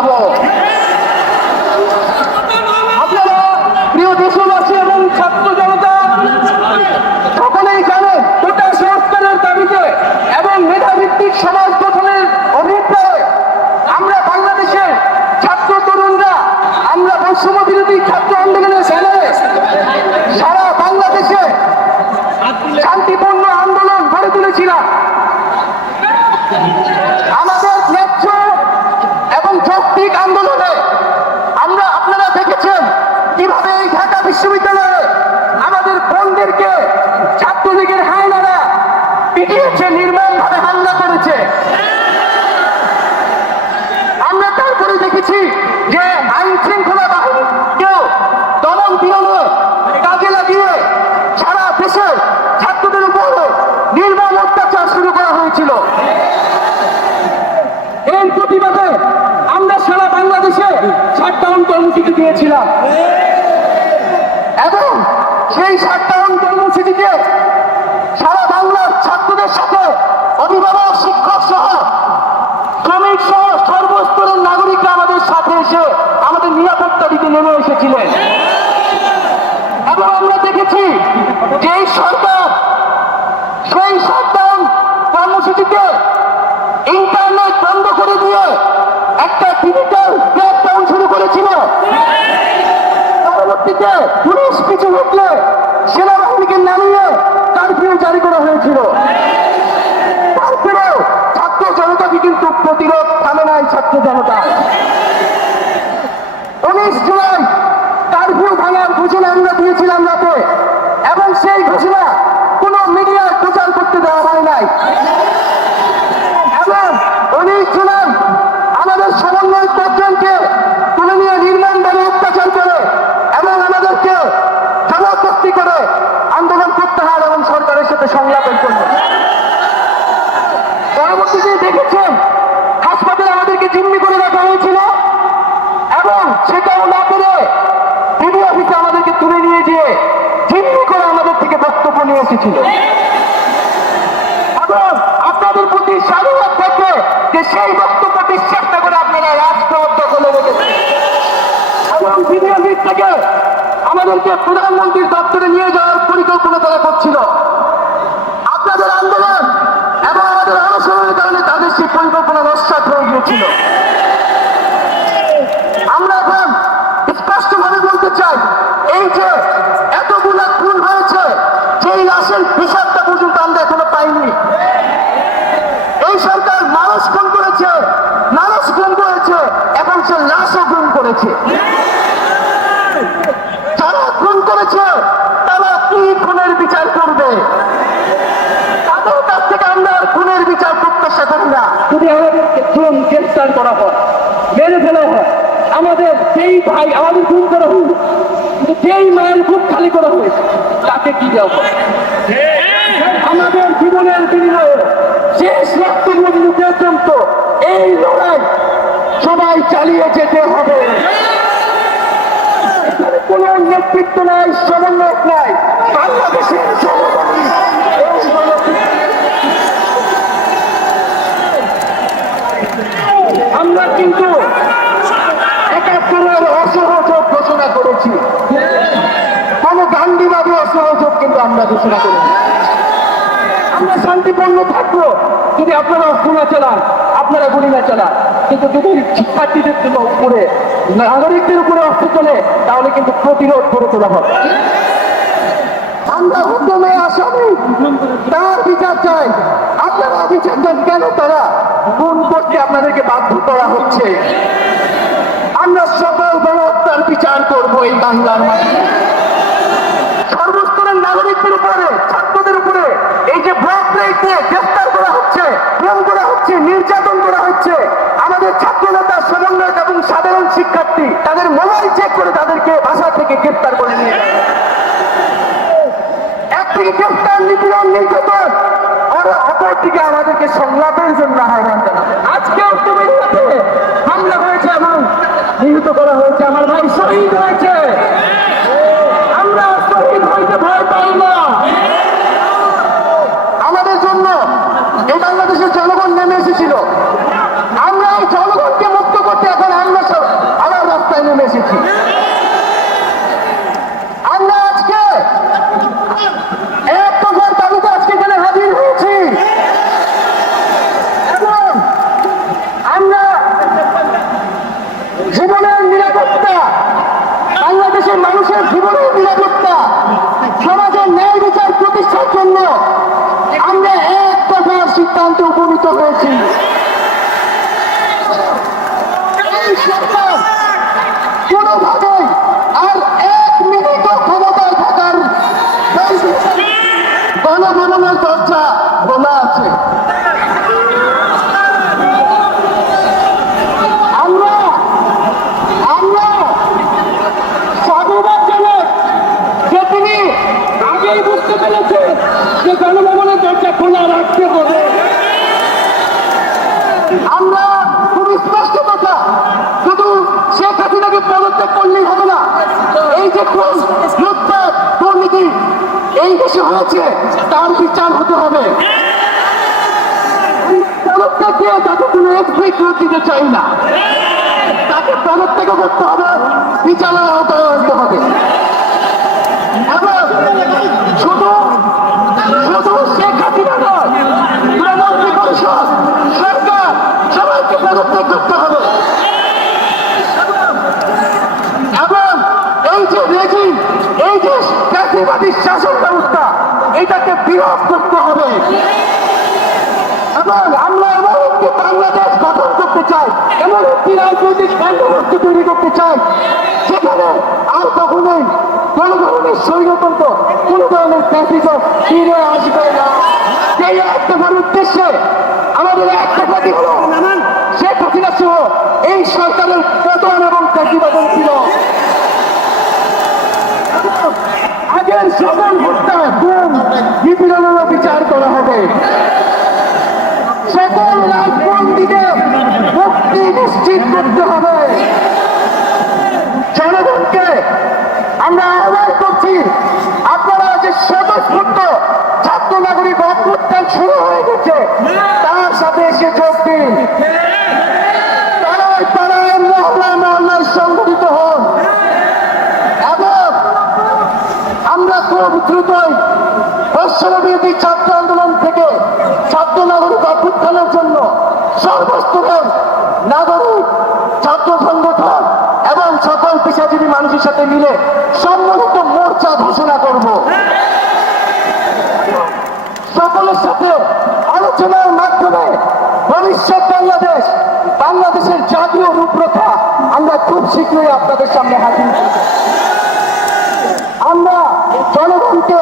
যাব আপনারা প্রিয় দেশবাসী এবং ছাত্র জনতা, সকলেই জানেন গোটা সংস্কারের দাবিতে এবং মেধাভিত্তিক সমাজ গঠনের অভিপ্রায়ে আমরা বাংলাদেশের ছাত্র তরুণরা আমরা বৈষম্য বিরোধী ছাত্র আন্দোলনের ব্যানারে সারা বাংলাদেশে শান্তিপূর্ণ আন্দোলন গড়ে তুলেছিলাম আমাদের ন্যায্য এবং যৌক্তিক আন্দোলনে আমরা আপনারা দেখেছেন কীভাবে এই ঢাকা বিশ্ববিদ্যালয়ে আমাদের বোনদেরকে ছাত্রলীগের হায়নারা পিটিয়েছে, নির্মমভাবে হামলা করেছে। আমরা তারপরে দেখেছি কর্মসূচি দিয়েছিলাম। এবং সেই শাটডাউন কর্মসূচিতে সারা বাংলার ছাত্রদের সাথে অভিভাবক, শিক্ষক সহ শ্রমিক সহ সর্বস্তরের নাগরিকরা আমাদের সাথে এসে আমাদের নিরাপত্তা দিতে নেমে এসেছিলেন। এবং আমরা দেখেছি যে এই সরকার সেই শাটডাউন কর্মসূচিতে ইন্টারনেট বন্ধ করে দিয়ে একটা ডিজিটাল ক্র্যাকডাউন শুরু করেছিল পরবর্তীতে পুলিশ পিছু উঠলে সেনাবাহিনীকে নামিয়ে কারফিউ জারি করা হয়েছিল তারপরেও ছাত্র জনতাকে কিন্তু প্রতিরোধ থামে নাই ছাত্র জনতা উনিশ জুলাই কারফিউ ভাঙার ঘোষণা আমরা দিয়েছিলাম রাতে এবং সেই ঘোষণা কোনো মিডিয়ার প্রচার করতে দেওয়া হয় নাই এবং উনিশ জুলাই আমাদের সমন্বয় পর্যন্তকে তুলে নিয়ে নির্মাণভাবে অত্যাচার করে এবং আমাদেরকে জবরদস্তি করে আন্দোলন করতে হয় এবং সরকারের সাথে সংলাপের জন্য পরবর্তীতে দেখেছেন হাসপাতালে আমাদেরকে জিম্মি করে রাখা হয়েছিল এবং সেটাও না করে টিভি অফিসে আমাদেরকে তুলে নিয়ে গিয়ে জিম্মি করে আমাদের থেকে বক্তব্য নিয়ে এসেছিল এবং আপনাদের প্রতি স্বাধীনতা থেকে যে সেই বক্তব্য বিশ্বাস না করে আপনারা রাজপথ দখলে রেখেছেন এবং থেকে আমাদেরকে প্রধানমন্ত্রীর দপ্তরে নিয়ে যাওয়ার পরিকল্পনা তারা করছিল। আপনাদের আন্দোলন এবং আমাদের অনশনের কারণে তাদের সেই পরিকল্পনা নস্বাত হয়ে গিয়েছিল আমরা এখন স্পষ্টভাবে বলতে চাই এই যে এতগুলা খুন হয়েছে যেই লাশের হিসাবটা পর্যন্ত আমরা এখনও পাইনি এই সরকার মানুষ খুন করেছে মানুষ খুন করেছে, এবং সে লাশও খুন করেছে। যারা করেছে, তারা কি বিচার করবে? আমাদের ভাই খালি তাকে কি? আমাদের জীবনের বিনিময়ে শেষ রক্তবিন্দু পর্যন্ত এই লড়াই সবাই চালিয়ে যেতে হবে। কোন নেতৃত্ব নাই সমন্বয় নাই। বাংলাদেশের আমরা কিন্তু একাত্তরের অসহযোগ ঘোষণা করেছি। কোন গান্ধীবাদী অসহযোগ কিন্তু আমরা ঘোষণা করেছি আমরা শান্তিপূর্ণ থাকব। যদি আপনারা গুণা চালান, আপনারা গুলি না চালান। কিন্তু যদি শিক্ষার্থীদের জন্য উপরে, নাগরিকদের উপরে অস্ত্র চলে, তাহলে কিন্তু প্রতিরোধ করে তোলা হবে। আমরা হুকুমে আসামি, তার বিচার চাই। আপনারা বিচার চান কেন তারা? কোন করতে আপনাদেরকে বাধ্য করা হচ্ছে? আমরা সকল গণহত্যার বিচার করব এই বাংলার মাটিতে। সর্বস্তরের নাগরিকদের উপরে এই যে ব্লক রেখে গ্রেফতার করা হচ্ছে প্রেম করা হচ্ছে, নির্যাতন করা হচ্ছে। আমাদের ছাত্র নেতা সমন্বয়ক এবং সাধারণ শিক্ষার্থী, তাদের মোবাইল চেক করে তাদেরকে বাসা থেকে গ্রেপ্তার করে নিয়ে একদিকে গ্রেপ্তার, নিপীড়ন, নির্যাতন, আর অপরদিকে আমাদেরকে সংলাপের জন্য আহ্বান জীবনের নিরাপত্তা, সমাজের ন্যায় বিচার প্রতিষ্ঠার জন্য আমরা এক প্রকার সিদ্ধান্ত উপনীত হয়েছি। কোনোভাবেই আর এক মিনিট ক্ষমতায় থাকার গণগণনার চর্চা বলা আছে। যে গণভবনের দরজা খোলা রাখতে হবে। আমরা খুব স্পষ্ট কথা, শুধু শেখ হাসিনাকে পদত্যাগ করলেই হবে না। এই যে খুন, লুটপাট, দুর্নীতি, এই দেশে হয়েছে, তার বিচার হতে হবে। পদত্যাগ দিয়ে তাকে কোনো এক্সপ্রেস দিতে চাই না, তাকে পদত্যাগ করতে হবে, বিচারের আওতায় আনতে হবে। এবং শুধু শেখ হাসিনা নয় তৃণমূল পরিষদ সরকার সবাইকে পদত্যাগ করতে হবে এবং এই যে রেজিম এই যে জাতিবাদী শাসন ব্যবস্থা, এটাকে বিরোধ করতে হবে। এবং আমরা এমন একটি বাংলাদেশ গঠন করতে চাই, এমন একটি রাজনৈতিক বন্দোবস্ত তৈরি করতে চাই সেখানে আর কখনোই কোন ধরনের স্বৈরতন্ত্র, কোন ধরনের ফ্যাসিজম ফিরে আসবে না। সেই একটা বড় উদ্দেশ্যে আমাদের একটা প্রতি হলো শেখ হাসিনা সহ এই সরকারের নিপীড়নেরও বিচার করা হবে। সকল রাজবন্দীদের মুক্তি নিশ্চিত করতে হবে। জনগণকে আমরা আহ্বান করছি, আপনারা যে স্বতঃস্ফূর্ত ছাত্র নাগরিক অভ্যুত্থান শুরু হয়ে গেছে, তার সাথে এসে যোগ দিন। পাড়ায় পাড়ায় মহল্লা মহল্লায় সংগঠিত হন। এবং আমরা খুব দ্রুতই বৈশ্ববিরোধী ছাত্র আন্দোলন থেকে ছাত্র নাগরিক অভ্যুত্থানের জন্য সর্বস্তরের নাগরিক ছাত্র সংগঠন এবং সকল পেশাজীবী মানুষের সাথে মিলে সম্মিলিত মোর্চা ঘোষণা করব সকলের সাথে আলোচনার মাধ্যমে ভবিষ্যৎ বাংলাদেশ, বাংলাদেশের জাতীয় রূপরেখা আমরা খুব শীঘ্রই আপনাদের সামনে হাজির করব। আমরা জনগণকে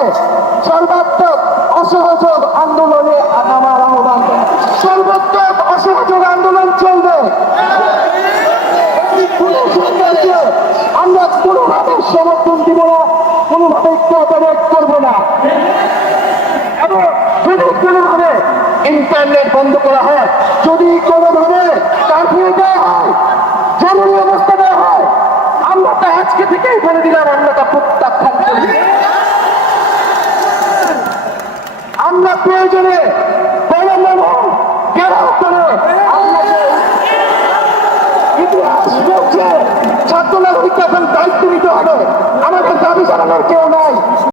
সর্বাত্মক অসহযোগ আন্দোলনে নামার আহ্বান সর্বাত্মক অসহযোগ আন্দোলন চলবে। আমরা কোনোভাবে সমর্থন দিব না, কোনোভাবে কোঅপারেট করব না। এবং যদি কোনোভাবে ইন্টারনেট বন্ধ করা হয়, যদি কোনোভাবে কারফিউ দেওয়া হয়, জরুরি অবস্থা দেওয়া হয়, আমরা তা আজকে থেকেই বলে দিলাম, আমরা তা প্রত্যাখ্যান করি আমরা প্রয়োজনে গণভবন ঘেরাও করে আপনাকে ইতিহাস বলছে ছাত্র নাগরিককে এখন দায়িত্ব নিতে হবে আমাদের দাবি জানানোর কেউ নাই।